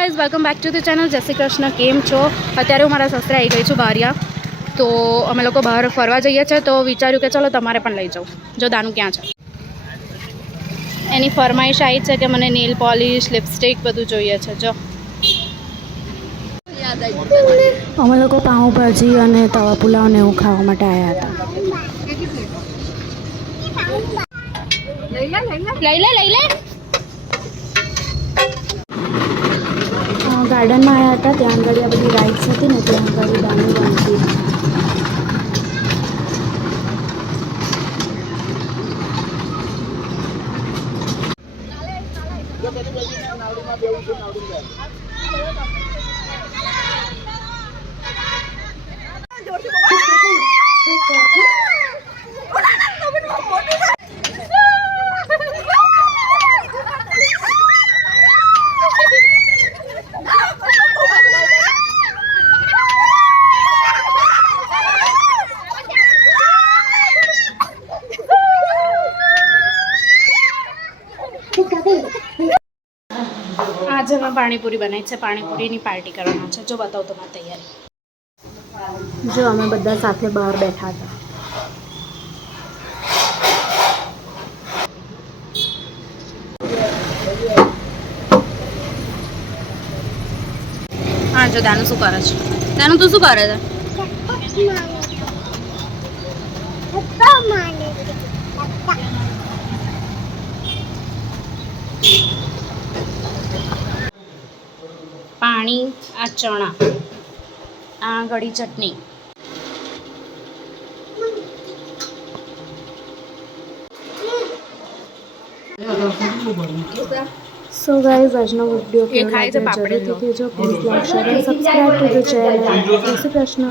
Guys welcome back to the channel. જય શ્રી કૃષ્ણ. કેમ છો? અત્યારે હું મારા સસરા આવી ગઈ છું બારિયા. તો અમે લોકો બહાર ફરવા જઈએ છીએ તો વિચાર્યું કે ચલો તમારે પણ લઈ જાઉં. જો દાનુ ક્યાં છે? એની ફરમાઈશ આવી છે કે મને નેલ પોલિશ લિપસ્ટિક બધું જોઈએ છે. જો અમે લોકો પાઉંભાજી અને તવા પુલાવ ને એવું ખાવા માટે આવ્યા હતા. લઈ લે. ગાર્ડનમાં આવ્યા હતા. ત્યાં આગળ આ બધી રાઇડ્સ હતી ને ત્યાં આગળ દાનુ રમતી. આજે મેં પાણીપુરી બનાવી છે. પાણીપુરીની પાર્ટી કરવાના છે. જો બતાવો તમારી તૈયારી. જો અમે બધા સાથે બહાર બેઠા હતા. હા જો દાનુ શું કરે છે? દાનુ તું શું કરે છે? પાણી, આ ચણા, આ ગળી ચટણી. સો ગાઈઝ આજનો વિડીયો કેવો લાગ્યો જરૂરથી કહેજો. પ્લીઝ લાઈક શેર અને સબસ્ક્રાઈબ ટુ ધ ચેનલ. જય શ્રી કૃષ્ણ.